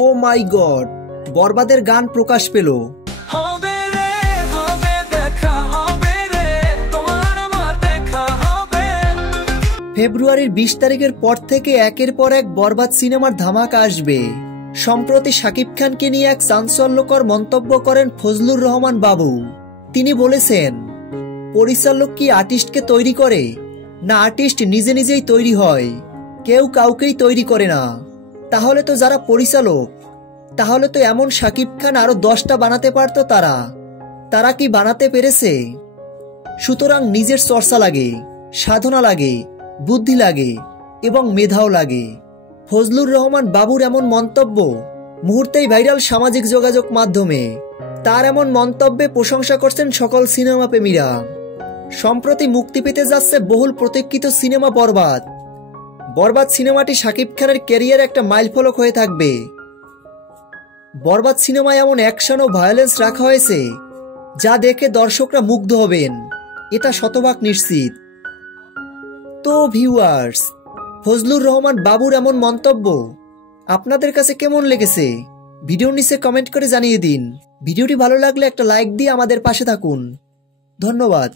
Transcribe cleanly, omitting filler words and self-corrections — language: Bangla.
ও মাই গড, বরবাদের গান প্রকাশ পেল। ফেব্রুয়ারির 20 তারিখের পর থেকে একের পর এক বরবাদ সিনেমার ধামাকা আসবে। সম্প্রতি শাকিব খানকে নিয়ে এক চাঞ্চল্যকর মন্তব্য করেন ফজলুর রহমান বাবু। তিনি বলেছেন, পরিচালক কি আর্টিস্টকে তৈরি করে, না আর্টিস্ট নিজে নিজেই তৈরি হয়? কেউ কাউকেই তৈরি করে না। তাহলে তো যারা পরিচালক, তাহলে তো এমন শাকিব খান আরো 10টা বানাতে পারতো। তারা কি বানাতে পেরেছে? সুতরাং নিজের চর্চা লাগে, সাধনা লাগে, বুদ্ধি লাগে এবং মেধাও লাগে। ফজলুর রহমান বাবুর এমন মন্তব্য মুহূর্তেই ভাইরাল সামাজিক যোগাযোগ মাধ্যমে। তার এমন মন্তব্যে প্রশংসা করছেন সকল সিনেমা প্রেমীরা। সম্প্রতি মুক্তি পেতে যাচ্ছে বহুল প্রতীক্ষিত সিনেমা বরবাদ। বরবাদ সিনেমাটি শাকিব খানের ক্যারিয়ারে একটা মাইলফলক হয়ে থাকবে। বরবাদ সিনেমায় এমন অ্যাকশন ও ভায়োলেন্স রাখা হয়েছে যা দেখে দর্শকরা মুগ্ধ হবেন, এটা শতভাগ নিশ্চিত। তো ভিউয়ার্স, ফজলুর রহমান বাবুর এমন মন্তব্য আপনাদের কাছে কেমন লেগেছে? ভিডিওর নিচে কমেন্ট করে জানিয়ে দিন। ভিডিওটি ভালো লাগলে একটা লাইক দিয়ে আমাদের পাশে থাকুন। ধন্যবাদ।